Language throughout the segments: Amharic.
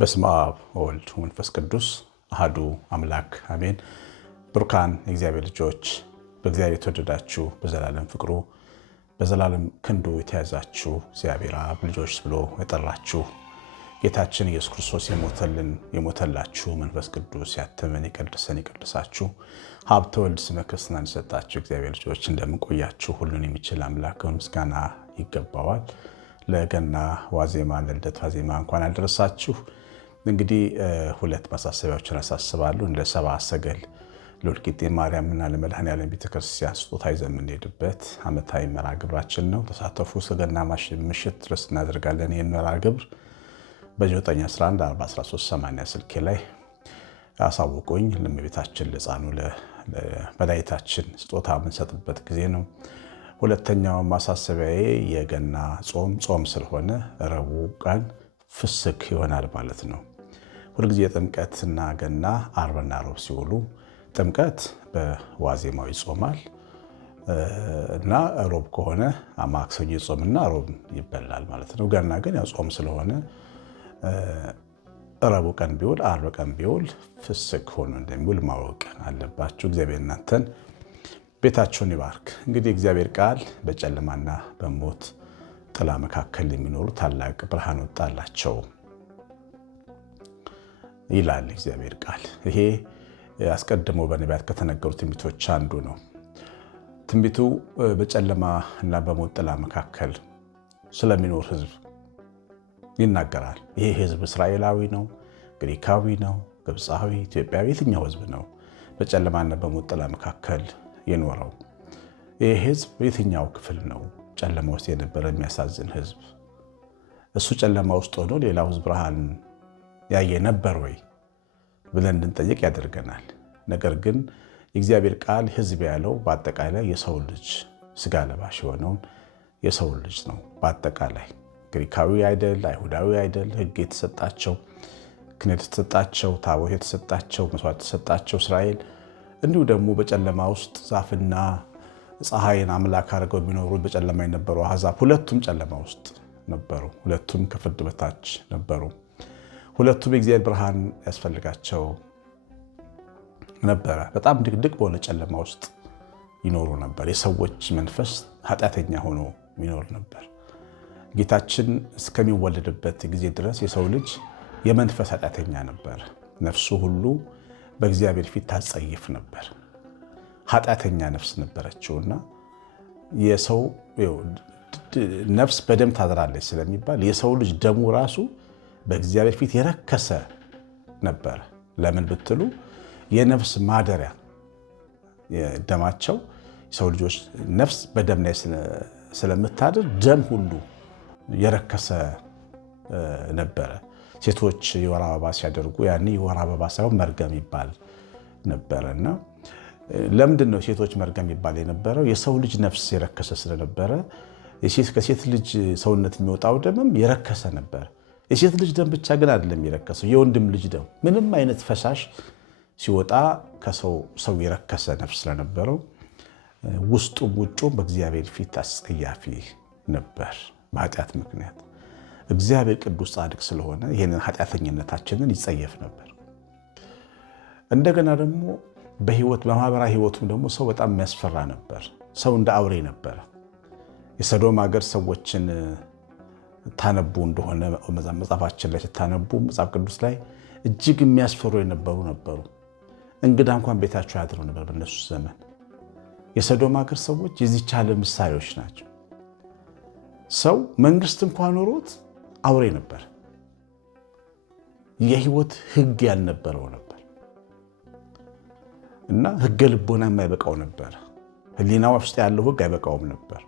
በስመ አብ ወወልድ ወመንፈስ ቅዱስ አሐዱ አምላክ አሜን። ብሩካን የእግዚአብሔር ልጆች በእግዚአብሔር የተወደዳችሁ በዘላለም ፍቅሩ በዘላለም ክንዱ የተያዛችሁ እግዚአብሔር አብ ልጆች ብሎ የጠራችሁ ጌታችን ኢየሱስ ክርስቶስ የሞተላችሁ መንፈስ ቅዱስ ያተመን የቀደሰን የቀደሳችሁ ሀብተ ወልድ ስመ ክርስትናን የሰጣችሁ እግዚአብሔር ልጆች እንደምንቆያችሁ ሁሉን የሚችል አምላክ ምስጋና ይገባዋል። ለገና ዋዜማ ለልደት ዋዜማ እንኳን አደረሳችሁ። እንግዲህ ሁለት ማሳሰቢያዎችን አሳስባለሁ። እንደ ሰብአ ሰገል ለወልቂጤ ማርያምና ለመድኃኔዓለም ቤተክርስቲያን ስጦታ ይዘን የምንሄድበት ዓመታዊ መርሃ ግብራችን ነው። ተሳተፉ። ገና ምሽት ድረስ እናደርጋለን። ይህን መርሃ ግብር በ911 41380 ስልኬ ላይ አሳውቁኝ። ለእመቤታችን ለሕፃኑ ለመድኃኒታችን ስጦታ የምንሰጥበት ጊዜ ነው። ሁለተኛው ማሳሰቢያዬ የገና ጾም ስለሆነ ረቡዕ ቀን ፍስክ ይሆናል ማለት ነው። ሁልጊዜ ጥምቀትና ገና ዓርብና ሮብ ሲውሉ ጥምቀት በዋዜማው ይጾማል እና ሮብ ከሆነ ማክሰኞ ይጾምና ሮብ ይበላል ማለት ነው። ገና ግን ያው ጾም ስለሆነ ረቡዕ ቀን ቢውል ዓርብ ቀን ቢውል ፍስክ ሆኖ እንደሚውል ማወቅ አለባችሁ። እግዚአብሔር እናንተን ቤታችሁን ይባርክ። እንግዲህ እግዚአብሔር ቃል በጨለማና በሞት ጥላ መካከል የሚኖሩ ታላቅ ብርሃን ወጣላቸው ይላል እግዚአብሔር ቃል። ይሄ አስቀድሞ በነቢያት ከተነገሩ ትንቢቶች አንዱ ነው። ትንቢቱ በጨለማ እና በሞት ጥላ መካከል ስለሚኖር ሕዝብ ይናገራል። ይሄ ሕዝብ እስራኤላዊ ነው፣ ግሪካዊ ነው፣ ግብፃዊ፣ ኢትዮጵያዊ፣ የትኛው ሕዝብ ነው በጨለማና በሞት ጥላ መካከል የኖረው? ይህ ሕዝብ የትኛው ክፍል ነው ጨለማ ውስጥ የነበረ የሚያሳዝን ሕዝብ? እሱ ጨለማ ውስጥ ሆኖ ሌላው ሕዝብ ብርሃን ያየ ነበር ወይ ብለን እንድንጠይቅ ያደርገናል። ነገር ግን የእግዚአብሔር ቃል ሕዝብ ያለው በአጠቃላይ የሰው ልጅ ስጋ ለባሽ የሆነውን የሰው ልጅ ነው። በአጠቃላይ ግሪካዊ አይደል፣ አይሁዳዊ አይደል፣ ሕግ የተሰጣቸው ክህነት የተሰጣቸው ታቦት የተሰጣቸው መስዋዕት የተሰጣቸው እስራኤል፣ እንዲሁ ደግሞ በጨለማ ውስጥ ዛፍና ፀሐይን አምላክ አድርገው የሚኖሩ በጨለማ የነበሩ አሕዛብ ሁለቱም ጨለማ ውስጥ ነበሩ። ሁለቱም ከፍርድ በታች ነበሩ። ሁለቱም የእግዚአብሔር ብርሃን ያስፈልጋቸው ነበረ። በጣም ድቅድቅ በሆነ ጨለማ ውስጥ ይኖሩ ነበር። የሰዎች መንፈስ ኃጢአተኛ ሆኖ ይኖር ነበር። ጌታችን እስከሚወለድበት ጊዜ ድረስ የሰው ልጅ የመንፈስ ኃጢአተኛ ነበር። ነፍሱ ሁሉ በእግዚአብሔር ፊት ታጸይፍ ነበር። ኃጢአተኛ ነፍስ ነበረችውና የሰው ነፍስ በደም ታድራለች ስለሚባል የሰው ልጅ ደሙ ራሱ በእግዚአብሔር ፊት የረከሰ ነበር። ለምን ብትሉ የነፍስ ማደሪያ ደማቸው የሰው ልጆች ነፍስ በደም ላይ ስለምታድር ደም ሁሉ የረከሰ ነበረ። ሴቶች የወር አበባ ሲያደርጉ ያኔ የወር አበባ ሳይሆን መርገም ይባል ነበረና ለምንድን ነው ሴቶች መርገም ይባል የነበረው? የሰው ልጅ ነፍስ የረከሰ ስለነበረ ከሴት ልጅ ሰውነት የሚወጣው ደምም የረከሰ ነበር። የሴት ልጅ ደም ብቻ ግን አይደለም የረከሰው፣ የወንድም ልጅ ደም፣ ምንም አይነት ፈሳሽ ሲወጣ ከሰው የረከሰ ነፍስ ስለነበረው ውስጡም ውጩም በእግዚአብሔር ፊት አስጸያፊ ነበር። በኃጢአት ምክንያት እግዚአብሔር ቅዱስ ጻድቅ ስለሆነ ይህንን ኃጢአተኝነታችንን ይጸየፍ ነበር። እንደገና ደግሞ በማህበራዊ ህይወቱም ደግሞ ሰው በጣም የሚያስፈራ ነበር። ሰው እንደ አውሬ ነበረ። የሰዶም ሀገር ሰዎችን ታነቡ እንደሆነ መጽሐፋችን ላይ ስታነቡ መጽሐፍ ቅዱስ ላይ እጅግ የሚያስፈሩ ነበሩ። እንግዳ እንኳን ቤታቸው ያድረው ነበር። በእነሱ ዘመን የሰዶም ሀገር ሰዎች የዚች ዓለም ምሳሌዎች ናቸው። ሰው መንግስት እንኳን ኖሮት አውሬ ነበር። የህይወት ህግ ያልነበረው ነበር እና ህገ ልቦና የማይበቃው ነበር። ህሊና ውስጥ ያለው ህግ አይበቃውም ነበር።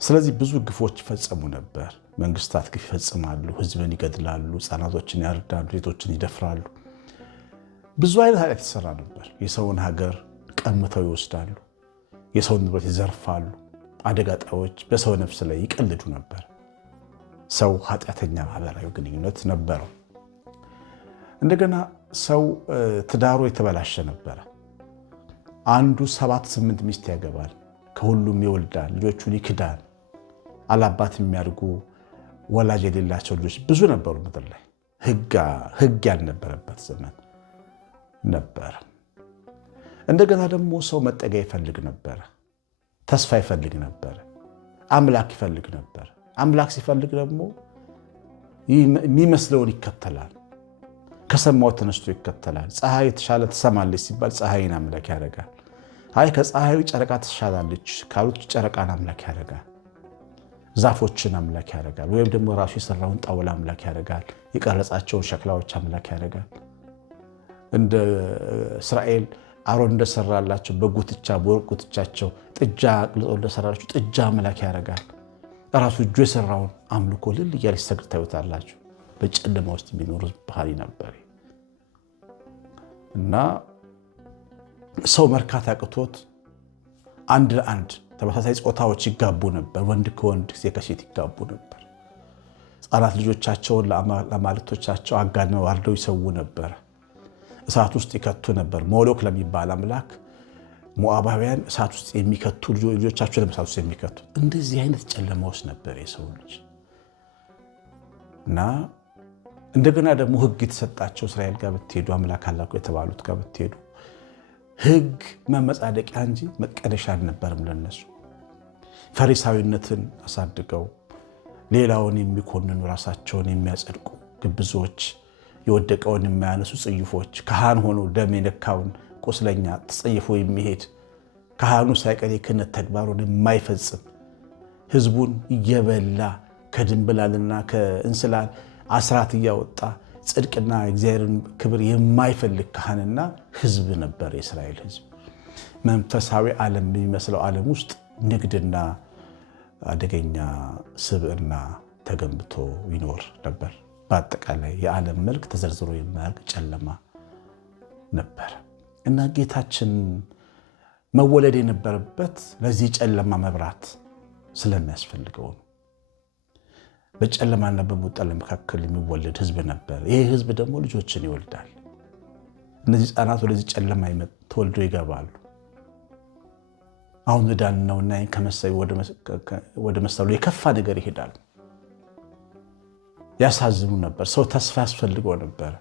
ስለዚህ ብዙ ግፎች ይፈጸሙ ነበር። መንግስታት ግፍ ይፈጽማሉ፣ ህዝብን ይገድላሉ፣ ህፃናቶችን ያርዳሉ፣ ሴቶችን ይደፍራሉ። ብዙ አይነት ኃጢአት ይሰራ ነበር። የሰውን ሀገር ቀምተው ይወስዳሉ፣ የሰውን ንብረት ይዘርፋሉ። አደጋ ጣዮች በሰው ነፍስ ላይ ይቀልዱ ነበር። ሰው ኃጢአተኛ ማህበራዊ ግንኙነት ነበረው። እንደገና ሰው ትዳሩ የተበላሸ ነበረ። አንዱ 7-8 ሚስት ያገባል። ከሁሉም ይወልዳል፣ ልጆቹን ይክዳል። አላባት የሚያድጉ ወላጅ የሌላቸው ልጆች ብዙ ነበሩ ምድር ላይ። ሕግ ያልነበረበት ዘመን ነበረ። እንደገና ደግሞ ሰው መጠጊያ ይፈልግ ነበረ፣ ተስፋ ይፈልግ ነበረ፣ አምላክ ይፈልግ ነበር። አምላክ ሲፈልግ ደግሞ የሚመስለውን ይከተላል። ከሰማው ተነስቶ ይከተላል። ፀሐይ የተሻለ ትሰማለች ሲባል ፀሐይን አምላክ ያደርጋል። አይ ከፀሐዩ ጨረቃ ትሻላለች ካሉት ጨረቃን አምላክ ያደርጋል። ዛፎችን አምላክ ያደርጋል። ወይም ደግሞ ራሱ የሰራውን ጣውላ አምላክ ያደርጋል። የቀረጻቸውን ሸክላዎች አምላክ ያደርጋል። እንደ እስራኤል አሮን እንደሰራላቸው በጉትቻ በወርቅ ጉትቻቸው ጥጃ አቅልጦ እንደሰራላቸው ጥጃ አምላክ ያደርጋል። ራሱ እጁ የሰራውን አምልኮ ልል እያለ ሲሰግድ ታዩታላችሁ። በጨለማ ውስጥ የሚኖሩ ባህሪ ነበር እና ሰው መርካት አቅቶት አንድ ለአንድ ተመሳሳይ ጾታዎች ይጋቡ ነበር። ወንድ ከወንድ ሴት ከሴት ይጋቡ ነበር። ሕፃናት ልጆቻቸውን ለአማልክቶቻቸው አጋድመው አርደው ይሰዉ ነበር። እሳት ውስጥ ይከቱ ነበር። ሞሎክ ለሚባል አምላክ ሞዓባውያን እሳት ውስጥ የሚከቱ ልጆቻቸውን እሳት ውስጥ የሚከቱ። እንደዚህ አይነት ጨለማ ውስጥ ነበር የሰው ልጅ እና እንደገና ደግሞ ሕግ የተሰጣቸው እስራኤል ጋር ብትሄዱ አምላክ አላቸው የተባሉት ጋር ብትሄዱ ሕግ መመጻደቂያ እንጂ መቀደሻ አልነበርም ለነሱ። ፈሪሳዊነትን አሳድገው ሌላውን የሚኮንኑ ራሳቸውን የሚያጸድቁ ግብዞች፣ የወደቀውን የማያነሱ ጽዩፎች፣ ካህን ሆኖ ደም የነካውን ቁስለኛ ተጸይፎ የሚሄድ ካህኑ ሳይቀር የክህነት ተግባሩን የማይፈጽም ሕዝቡን እየበላ ከድንብላልና ከእንስላል አስራት እያወጣ ጽድቅና እግዚአብሔርን ክብር የማይፈልግ ካህንና ሕዝብ ነበር የእስራኤል ሕዝብ። መንፈሳዊ ዓለም በሚመስለው ዓለም ውስጥ ንግድና አደገኛ ስብዕና ተገንብቶ ይኖር ነበር። በአጠቃላይ የዓለም መልክ ተዘርዝሮ የማያልቅ ጨለማ ነበር እና ጌታችን መወለድ የነበረበት ለዚህ ጨለማ መብራት ስለሚያስፈልገው ነው። በጨለማና በሞት ጥላ መካከል የሚወለድ ሕዝብ ነበር። ይሄ ሕዝብ ደግሞ ልጆችን ይወልዳል። እነዚህ ሕፃናት ወደዚህ ጨለማ ተወልዶ ይገባሉ። አሁን ዕዳንናውና ከመሰሉ ወደ መሰሉ የከፋ ነገር ይሄዳሉ። ያሳዝኑ ነበር። ሰው ተስፋ ያስፈልገው ነበር።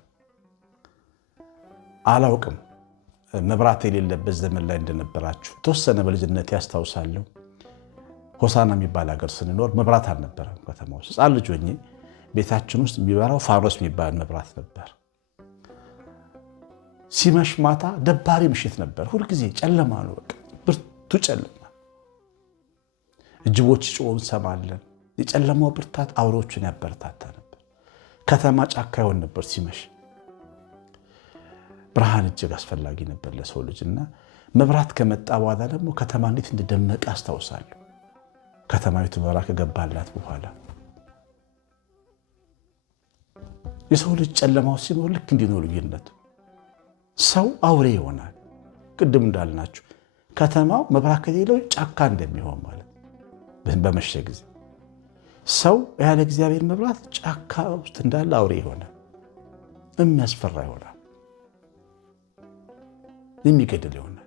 አላውቅም መብራት የሌለበት ዘመን ላይ እንደነበራችሁ ተወሰነ በልጅነት ያስታውሳለሁ። ሆሳና የሚባል ሀገር ስንኖር መብራት አልነበረም ከተማ ውስጥ። ሕፃን ልጅ ሆኜ ቤታችን ውስጥ የሚበራው ፋኖስ የሚባል መብራት ነበር። ሲመሽ ማታ ደባሪ ምሽት ነበር። ሁልጊዜ ጨለማ ነው፣ በቃ ብርቱ ጨለማ። እጅቦች ጮሁ እንሰማለን። የጨለማው ብርታት አውሬዎችን ያበረታታ ነበር። ከተማ ጫካ ይሆን ነበር ሲመሽ። ብርሃን እጅግ አስፈላጊ ነበር ለሰው ልጅ እና መብራት ከመጣ በኋላ ደግሞ ከተማ እንዴት እንደደመቀ አስታውሳለሁ። ከተማዊቱ መብራት ከገባላት በኋላ የሰው ልጅ ጨለማው ሲኖር ልክ እንዲኖር ልዩነቱ ሰው አውሬ ይሆናል። ቅድም እንዳልናችሁ ከተማው መብራት ከሌለው ጫካ እንደሚሆን ማለት በመሸ ጊዜ ሰው ያለ እግዚአብሔር መብራት ጫካ ውስጥ እንዳለ አውሬ ይሆናል። የሚያስፈራ ይሆናል። የሚገድል ይሆናል።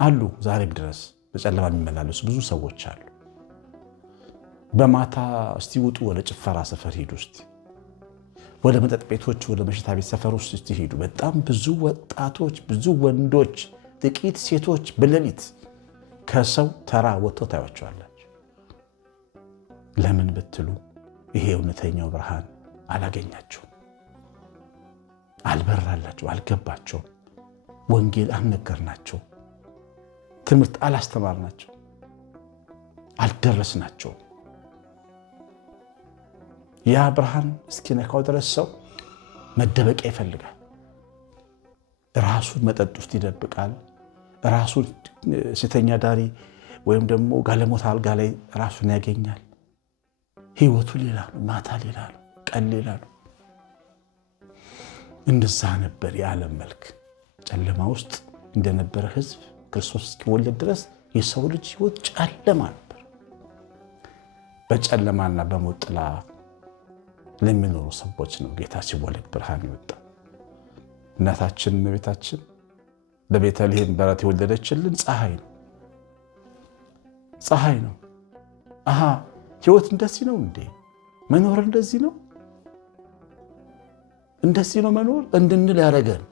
አሉ ዛሬም ድረስ በጨለማ የሚመላለሱ ብዙ ሰዎች አሉ። በማታ እስቲ ውጡ፣ ወደ ጭፈራ ሰፈር ሂዱ፣ እስቲ ወደ መጠጥ ቤቶች፣ ወደ መሽታ ቤት ሰፈር ውስጥ እስቲ ሂዱ። በጣም ብዙ ወጣቶች፣ ብዙ ወንዶች፣ ጥቂት ሴቶች በሌሊት ከሰው ተራ ወጥተው ታያቸዋላችሁ። ለምን ብትሉ ይሄ እውነተኛው ብርሃን አላገኛቸውም፣ አልበራላቸው፣ አልገባቸውም። ወንጌል አልነገርናቸው፣ ትምህርት አላስተማርናቸው፣ አልደረስናቸውም። ያ ብርሃን እስኪነካው ድረስ ሰው መደበቂያ ይፈልጋል። ራሱን መጠጥ ውስጥ ይደብቃል። ራሱን ሴተኛ ዳሪ ወይም ደግሞ ጋለሞታ አልጋ ላይ ራሱን ያገኛል። ህይወቱ ሌላ ነው፣ ማታ ሌላ ነው፣ ቀን ሌላ ነው። እንደዛ ነበር የዓለም መልክ። ጨለማ ውስጥ እንደነበረ ህዝብ ክርስቶስ እስኪወለድ ድረስ የሰው ልጅ ህይወት ጨለማ ነበር። በጨለማና በሞት ጥላ ለሚኖሩ ሰዎች ነው ጌታ ሲወለድ ብርሃን ይወጣ። እናታችን እመቤታችን በቤተልሔም በረት የወለደችልን ፀሐይ ነው። አሃ ህይወት እንደዚህ ነው እንዴ? መኖር እንደዚህ ነው መኖር እንድንል ያደረገን፣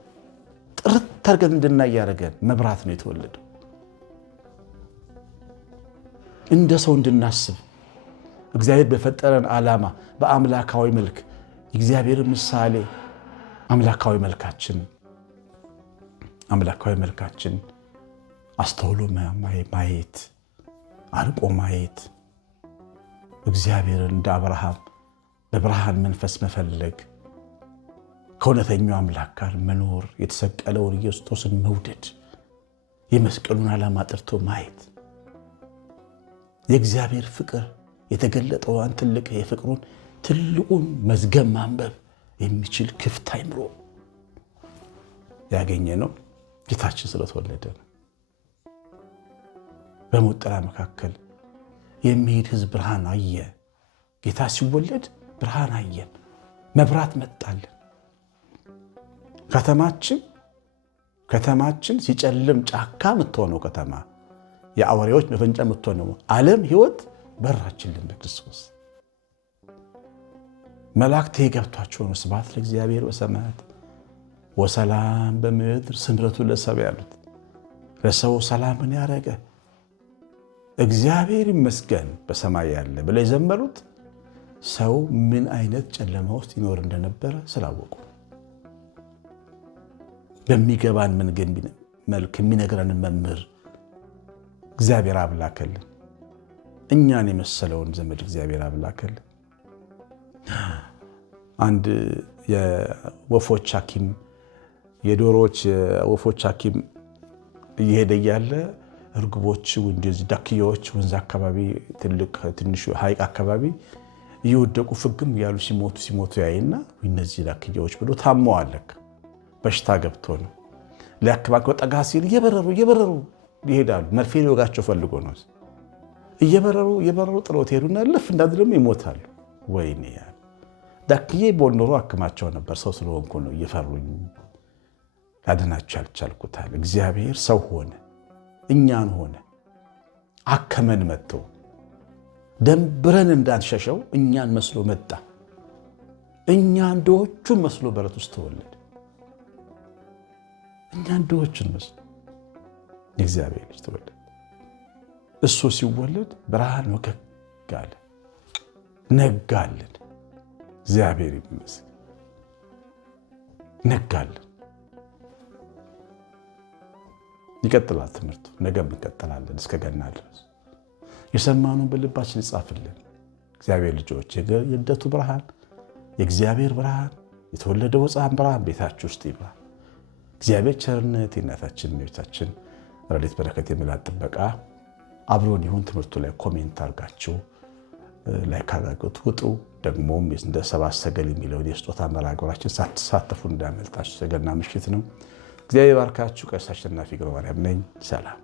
ጥርት አድርገን እንድናይ ያደረገን መብራት ነው የተወለደው። እንደ ሰው እንድናስብ እግዚአብሔር በፈጠረን ዓላማ በአምላካዊ መልክ እግዚአብሔር ምሳሌ አምላካዊ መልካችን አስተውሎ ማየት፣ አርቆ ማየት፣ እግዚአብሔርን እንደ አብርሃም በብርሃን መንፈስ መፈለግ፣ ከእውነተኛው አምላክ ጋር መኖር፣ የተሰቀለውን ኢየሱስ ክርስቶስን መውደድ፣ የመስቀሉን ዓላማ ጠርቶ ማየት፣ የእግዚአብሔር ፍቅር የተገለጠውን ትልቅ የፍቅሩን ትልቁን መዝገብ ማንበብ የሚችል ክፍት አይምሮ ያገኘ ነው ጌታችን ስለተወለደ ነው። በሞት ጥላ መካከል የሚሄድ ሕዝብ ብርሃን አየ። ጌታ ሲወለድ ብርሃን አየን፣ መብራት መጣልን። ከተማችን ሲጨልም ጫካ የምትሆነው ከተማ፣ የአውሬዎች መፈንጫ የምትሆነው ዓለም ሕይወት በራችልን በክርስቶስ። መላእክት ገብቷቸው ነው ስብሐት ለእግዚአብሔር በሰማያት ወሰላም በምድር ስምረቱ ለሰብእ ያሉት። ለሰው ሰላምን ያደረገ እግዚአብሔር ይመስገን በሰማይ ያለ ብለው የዘመሩት ሰው ምን አይነት ጨለማ ውስጥ ይኖር እንደነበረ ስላወቁ በሚገባን መንገድ መልክ የሚነግረንን መምህር እግዚአብሔር አብላከልን። እኛን የመሰለውን ዘመድ እግዚአብሔር አብላከልን። አንድ የወፎች ሐኪም የዶሮዎች ወፎች ሐኪም እየሄደ እያለ እርግቦች እንደዚህ ዳክዬዎች ወንዝ አካባቢ ትንሹ ሐይቅ አካባቢ እየወደቁ ፍግም ያሉ ሲሞቱ ያይና እነዚህ ዳክዬዎች ብሎ ታመዋል። በሽታ ገብቶ ነው። ሊያክማቸው ጠጋ ሲል እየበረሩ ይሄዳሉ። መርፌ ሊወጋቸው ፈልጎ ነው። እየበረሩ ጥሎት ሄዱና ልፍ እንዳሉ ደግሞ ይሞታሉ። ወይኔ ዳክዬ ቦል ኖሮ አክማቸው ነበር። ሰው ስለሆንኩ ነው እየፈሩኝ ላድናቸው ያልቻልኩታል። እግዚአብሔር ሰው ሆነ፣ እኛን ሆነ፣ አከመን መጥቶ ደንብረን እንዳንሸሸው እኛን መስሎ መጣ። እኛን ድሆቹን መስሎ በረት ውስጥ ተወለደ። እኛን ድሆቹን መስሎ የእግዚአብሔር ልጅ ተወለደ። እሱ ሲወለድ ብርሃን ወገግ አለ፣ ነጋልን። እግዚአብሔር ይመስገን ነጋልን። ይቀጥላል ትምህርቱ፣ ነገም እንቀጥላለን እስከ ገና ድረስ። የሰማነውን በልባችን ይጻፍልን። እግዚአብሔር ልጆች የልደቱ ብርሃን፣ የእግዚአብሔር ብርሃን፣ የተወለደው ሕፃን ብርሃን ቤታችሁ ውስጥ ይብራ። እግዚአብሔር ቸርነት፣ የእናታችን የቤታችን ረድኤት በረከት፣ የምሕረት ጥበቃ አብሮን ይሁን። ትምህርቱ ላይ ኮሜንት አድርጋችሁ ላይክ አድርጉት፣ ውጡ። ደግሞም እንደ ሰብአ ሰገል የሚለውን የስጦታ መርሃ ግብራችን ሳትሳተፉ እንዳያመልጣችሁ። የገና ምሽት ነው። እግዚአብሔር ባርካችሁ። ቀሲስ አሸናፊ ገብረማርያም ነኝ። ሰላም